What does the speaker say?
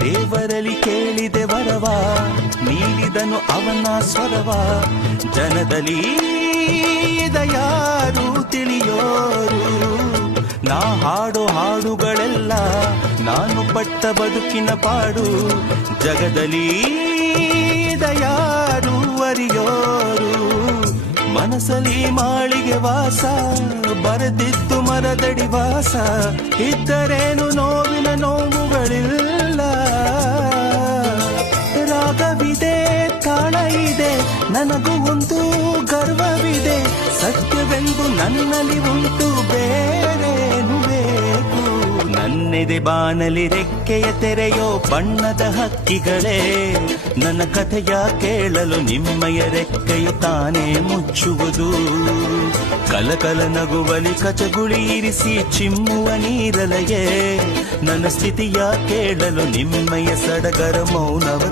ದೇವರಲ್ಲಿ ಕೇಳಿದೆ ವರವ, ನೀಡಿದನು ಅವನ ಸ್ವರವ. ಜನದಲ್ಲಿ ಯಾರು ತಿಳಿಯೋರು, ನಾ ಹಾಡೋ ಹಾಡುಗಳೆಲ್ಲ ನಾನು ಪಟ್ಟ ಬದುಕಿನ ಪಾಡು. ಜಗದಲ್ಲಿ ಯಾರು ಅರಿಯೋರು, ಮನಸ್ಸಲ್ಲಿ ಮಾಳಿಗೆ ವಾಸ, ಬರೆದಿದ್ದು ಮರದಡಿ ವಾಸ. ಇದ್ದರೇನು ನೋವಿನ ನೋವುಗಳಿಲ್ಲ, ರಾಗವಿದೆ ತಾಳ ಇದೆ, ನನಗೂ ಒಂದು ಗರ್ವವಿದೆ. ಸತ್ಯವೆಂದು ನನ್ನಲ್ಲಿ ಉಂಟು, ಬೇರೇನು ಬೇಕು. ನನ್ನೆದೆ ಬಾನಲಿ ರೆಕ್ಕೆಯ ತೆರೆಯೋ ಬಣ್ಣದ ಹಕ್ಕಿಗಳೇ, ನನ್ನ ಕಥೆಯ ಕೇಳಲು ನಿಮ್ಮಯ ರೆಕ್ಕೆಯು ತಾನೇ ಮುಚ್ಚುವುದು. ಕಲಕಲ ನಗುವಲಿ ಕಚಗುಳಿ ಇರಿಸಿ ಚಿಮ್ಮುವ ನೀರಲೆಯೇ, ನನ್ನ ಸ್ಥಿತಿಯ ಕೇಳಲು ನಿಮ್ಮಯ ಸಡಗರ ಮೌನವ